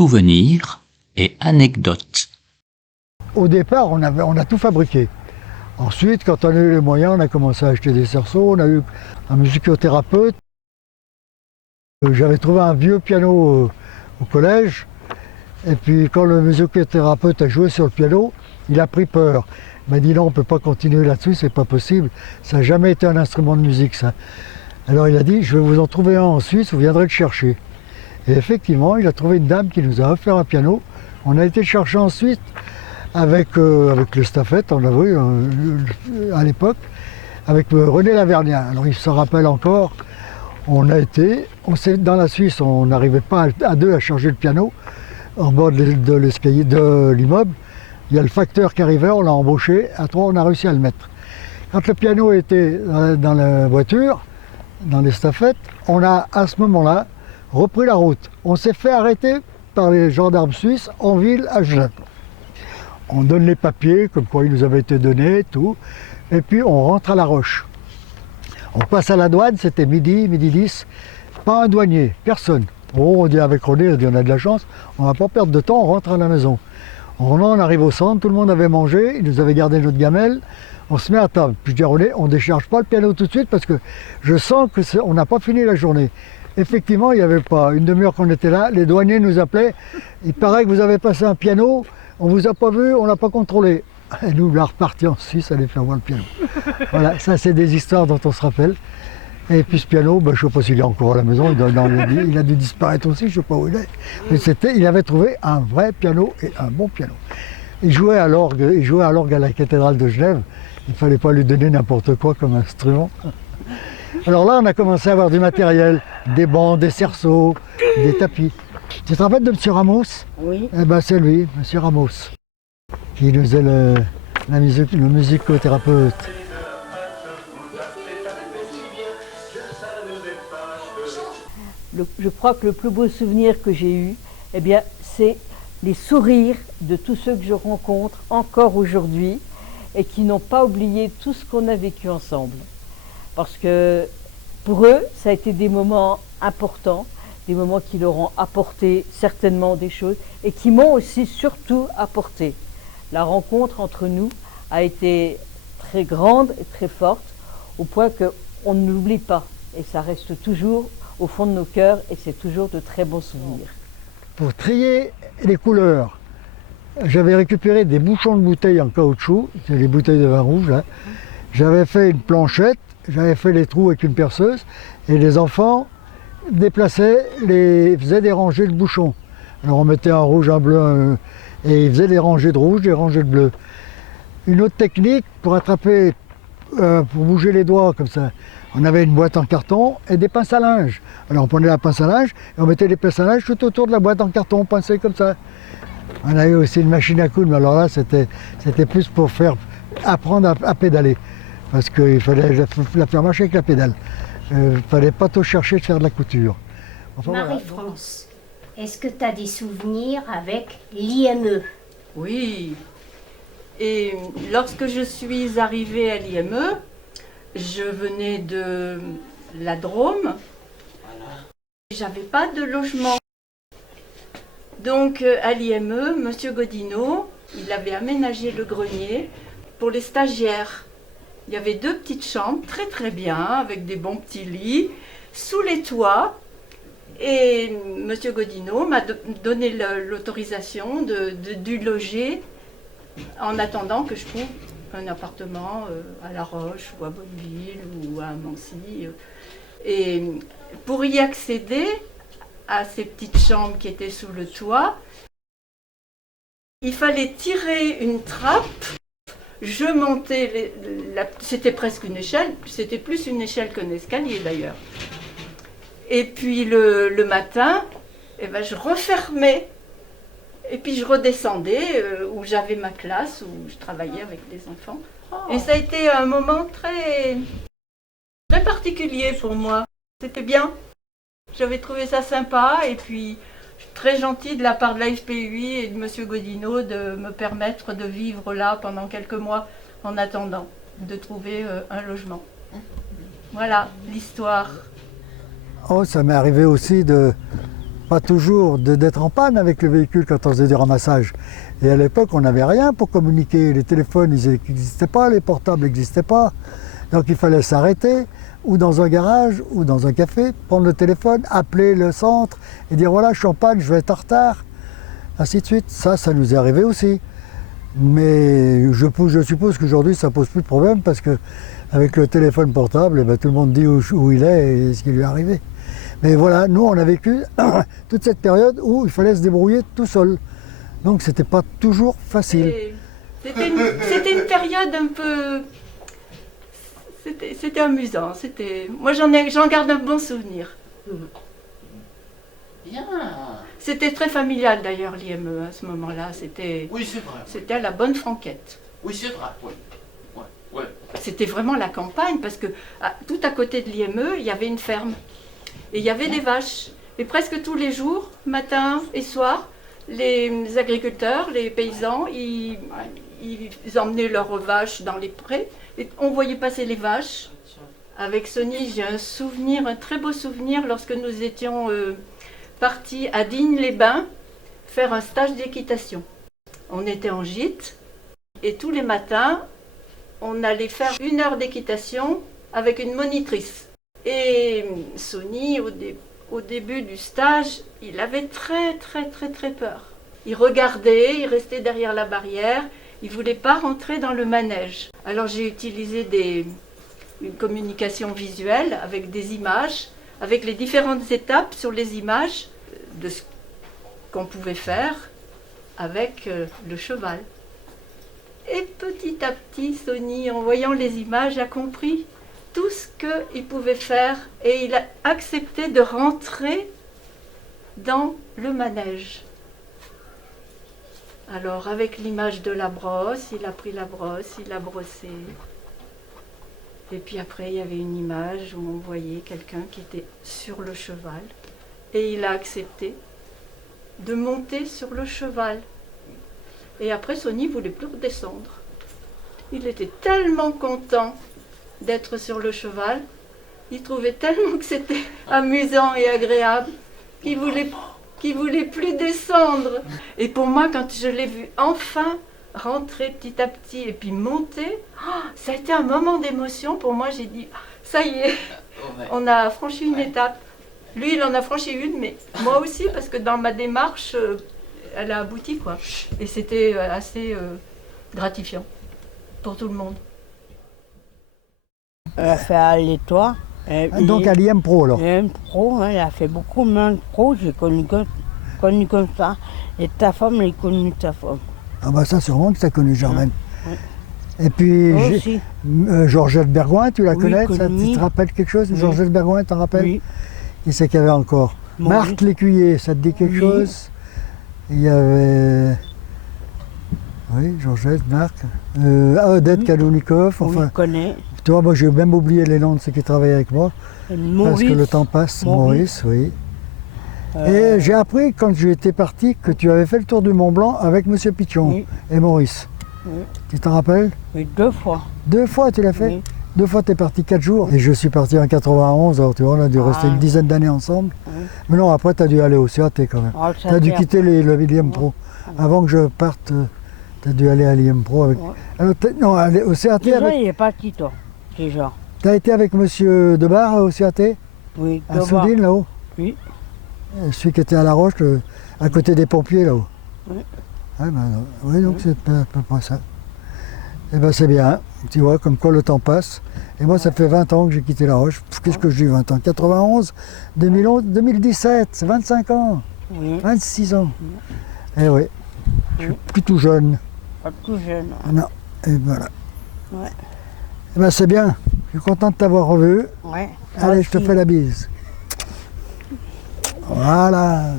Souvenirs et anecdotes. Au départ, on a tout fabriqué. Ensuite, quand on a eu les moyens, on a commencé à acheter des cerceaux, on a eu un musicothérapeute. J'avais trouvé un vieux piano au collège, et puis quand le musicothérapeute a joué sur le piano, il a pris peur. Il m'a dit non, on ne peut pas continuer là-dessus, c'est pas possible, ça n'a jamais été un instrument de musique ça. Alors il a dit, je vais vous en trouver un en Suisse, vous viendrez le chercher. Et effectivement, il a trouvé une dame qui nous a offert un piano. On a été le chercher en Suisse avec le Staffette, on l'a vu à l'époque, avec René Lavergnat. Alors il se rappelle encore, dans la Suisse, on n'arrivait pas à deux à charger le piano en bord de l'escalier de l'immeuble. Il y a le facteur qui arrivait, on l'a embauché, à trois on a réussi à le mettre. Quand le piano était dans la voiture, dans les Staffettes, on a à ce moment-là repris la route. On s'est fait arrêter par les gendarmes suisses en ville à Genève. On donne les papiers, comme quoi ils nous avaient été donnés, tout, et puis on rentre à La Roche. On passe à la douane, c'était midi 10, pas un douanier, personne. Bon, on dit avec René, on a de la chance, on ne va pas perdre de temps, on rentre à la maison. On arrive au centre, tout le monde avait mangé, ils nous avaient gardé notre gamelle, on se met à table. Puis je dis à René, on ne décharge pas le piano tout de suite parce que je sens qu'on n'a pas fini la journée. Effectivement, il n'y avait pas une demi-heure qu'on était là, les douaniers nous appelaient, il paraît que vous avez passé un piano, on ne vous a pas vu, on ne l'a pas contrôlé. Et nous, on est reparti en Suisse, aller faire voir le piano. Voilà, ça c'est des histoires dont on se rappelle. Et puis ce piano, je ne sais pas s'il est encore à la maison, il a dû disparaître aussi, je ne sais pas où il est. Mais il avait trouvé un vrai piano et un bon piano. Il jouait à l'orgue à la cathédrale de Genève. Il ne fallait pas lui donner n'importe quoi comme instrument. Alors là, on a commencé à avoir du matériel, des bancs, des cerceaux, des tapis. Tu te rappelles de M. Ramos? Oui. Eh ben c'est lui, M. Ramos, qui nous est le musicothérapeute. Je crois que le plus beau souvenir que j'ai eu, eh bien, c'est les sourires de tous ceux que je rencontre encore aujourd'hui et qui n'ont pas oublié tout ce qu'on a vécu ensemble. Parce que pour eux, ça a été des moments importants, des moments qui leur ont apporté certainement des choses et qui m'ont aussi surtout apporté. La rencontre entre nous a été très grande et très forte, au point qu'on ne l'oublie pas. Et ça reste toujours au fond de nos cœurs et c'est toujours de très bons souvenirs. Pour trier les couleurs, j'avais récupéré des bouchons de bouteilles en caoutchouc, c'est les bouteilles de vin rouge là. J'avais fait une planchette, j'avais fait les trous avec une perceuse et les enfants faisaient des rangées de bouchons. Alors on mettait un rouge, un bleu, et ils faisaient des rangées de rouge, des rangées de bleu. Une autre technique pour attraper, pour bouger les doigts comme ça, on avait une boîte en carton et des pinces à linge. Alors on prenait la pince à linge et on mettait les pinces à linge tout autour de la boîte en carton, pincée comme ça. On a eu aussi une machine à coudre, mais alors là c'était plus pour apprendre à pédaler. Parce qu'il fallait la faire marcher avec la pédale. Il ne fallait pas trop chercher de faire de la couture. Enfin, Marie-France, est-ce que tu as des souvenirs avec l'IME? Oui. Et lorsque je suis arrivée à l'IME, je venais de la Drôme. J'avais pas de logement. Donc à l'IME, M. Godineau, il avait aménagé le grenier pour les stagiaires. Il y avait 2 petites chambres, très très bien, avec des bons petits lits, sous les toits. Et M. Godineau m'a donné l'autorisation de loger en attendant que je trouve un appartement à La Roche ou à Bonneville ou à Mancy. Et pour y accéder à ces petites chambres qui étaient sous le toit, il fallait tirer une trappe. Je montais, c'était presque une échelle, c'était plus une échelle qu'un escalier d'ailleurs. Et puis le matin, eh ben, je refermais. Et puis je redescendais où j'avais ma classe, où je travaillais avec les enfants. Et ça a été un moment très, très particulier pour moi. C'était bien. J'avais trouvé ça sympa et puis très gentil de la part de la FPUI et de M. Godineau de me permettre de vivre là pendant quelques mois en attendant de trouver un logement. Voilà l'histoire. Oh, ça m'est arrivé aussi pas toujours d'être en panne avec le véhicule quand on faisait du ramassage. Et à l'époque, on n'avait rien pour communiquer. Les téléphones, ils n'existaient pas, les portables n'existaient pas. Donc il fallait s'arrêter, ou dans un garage, ou dans un café, prendre le téléphone, appeler le centre et dire voilà, je suis en panne, je vais être en retard. Ainsi de suite. Ça nous est arrivé aussi. Mais je suppose qu'aujourd'hui, ça ne pose plus de problème parce qu'avec le téléphone portable, eh ben, tout le monde dit où il est et ce qui lui est arrivé. Mais voilà, nous, on a vécu toute cette période où il fallait se débrouiller tout seul. Donc, c'était pas toujours facile. C'était une période un peu... C'était amusant. Moi, j'en garde un bon souvenir. Bien. C'était très familial d'ailleurs, l'IME, à ce moment-là. Oui, c'est vrai. C'était à la bonne franquette. Oui, c'est vrai. Oui. Ouais, ouais. C'était vraiment la campagne parce que tout à côté de l'IME, il y avait une ferme. Et il y avait des vaches. Et presque tous les jours, matin et soir, les agriculteurs, les paysans, ils emmenaient leurs vaches dans les prés. Et on voyait passer les vaches. Avec Sony, j'ai un très beau souvenir lorsque nous étions partis à Digne-les-Bains faire un stage d'équitation. On était en gîte et tous les matins, on allait faire 1 heure d'équitation avec une monitrice. Et Sony, au début du stage, il avait très peur. Il regardait, il restait derrière la barrière, il ne voulait pas rentrer dans le manège. Alors j'ai utilisé une communication visuelle avec des images, avec les différentes étapes sur les images de ce qu'on pouvait faire avec le cheval. Et petit à petit, Sony, en voyant les images, a compris tout ce qu'il pouvait faire et il a accepté de rentrer dans le manège. Alors avec l'image de la brosse, il a pris la brosse, il a brossé. Et puis après, il y avait une image où on voyait quelqu'un qui était sur le cheval. Et il a accepté de monter sur le cheval. Et après, Sony ne voulait plus redescendre. Il était tellement content d'être sur le cheval. Il trouvait tellement que c'était amusant et agréable qu'il voulait plus descendre. Et pour moi, quand je l'ai vu enfin rentrer petit à petit et puis monter, ça a été un moment d'émotion. Pour moi, j'ai dit, ça y est, on a franchi une étape. Lui, il en a franchi une, mais moi aussi, parce que dans ma démarche, elle a abouti, quoi. Et c'était assez gratifiant pour tout le monde. Elle a fait à l'étoile. Donc à l'IM Pro alors. l'IM Pro, hein, elle a fait beaucoup moins de pro, j'ai connu comme ça. Et ta femme, elle a connu ta femme. Ah bah ça sûrement que tu as connu Germaine. Ouais. Et puis Aussi. Georgette Bergouin, tu la Oui, connais, connue. tu te rappelles quelque chose? Oui. Georgette Bergouin, t'en rappelles? Oui. Qui c'est qu'il y avait encore? Maurice. Marc Lécuyer, ça te dit quelque Oui. chose? Il y avait... Oui, Georgette, Marc, Odette Kalounikov, Oui, enfin, je connais. tu vois, moi j'ai même oublié les noms de ceux qui travaillaient avec moi, Maurice. parce que le temps passe. Maurice. Oui. Et j'ai appris, quand j'étais parti, que tu avais fait le tour du Mont Blanc avec M. Pichon Oui. et Maurice. Oui. Tu t'en rappelles? Oui, 2 fois. 2 fois tu l'as fait? Oui. 2 fois tu es parti 4 jours. Et je suis parti en 91, alors tu vois, on a dû rester une dizaine d'années ensemble. Oui. Mais non, après tu as dû aller au CAT quand même. Ah, Tu as dû quitter le l'IM Pro. Avant que je parte, tu as dû aller à l'IM Pro avec... Ouais. Alors, non, aller au CAT Déjà, avec... il est parti, toi, déjà. Tu as été avec M. Debar au CAT? Oui, À devoir. Soudine, là-haut? Oui. Celui qui était à La Roche, à côté des pompiers, là-haut. Oui. Ah, ben, non. Oui, donc c'est à peu près ça. Eh ben c'est bien, tu vois, comme quoi le temps passe. Et moi, ça fait 20 ans que j'ai quitté La Roche. Qu'est-ce que j'ai eu 20 ans? 91, 2011, 2017, c'est 25 ans, Oui. 26 ans. Eh oui, je suis plus tout jeune. Pas tout jeune. Non, et voilà. Ouais. Eh ben c'est bien, je suis content de t'avoir revu. Ouais. Allez, je te fais la bise. Voilà.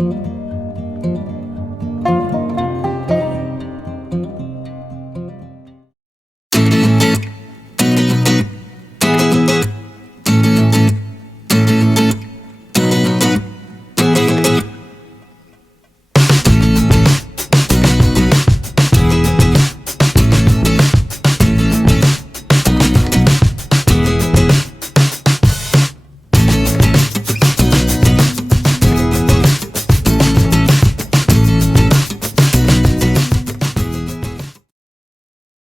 Thank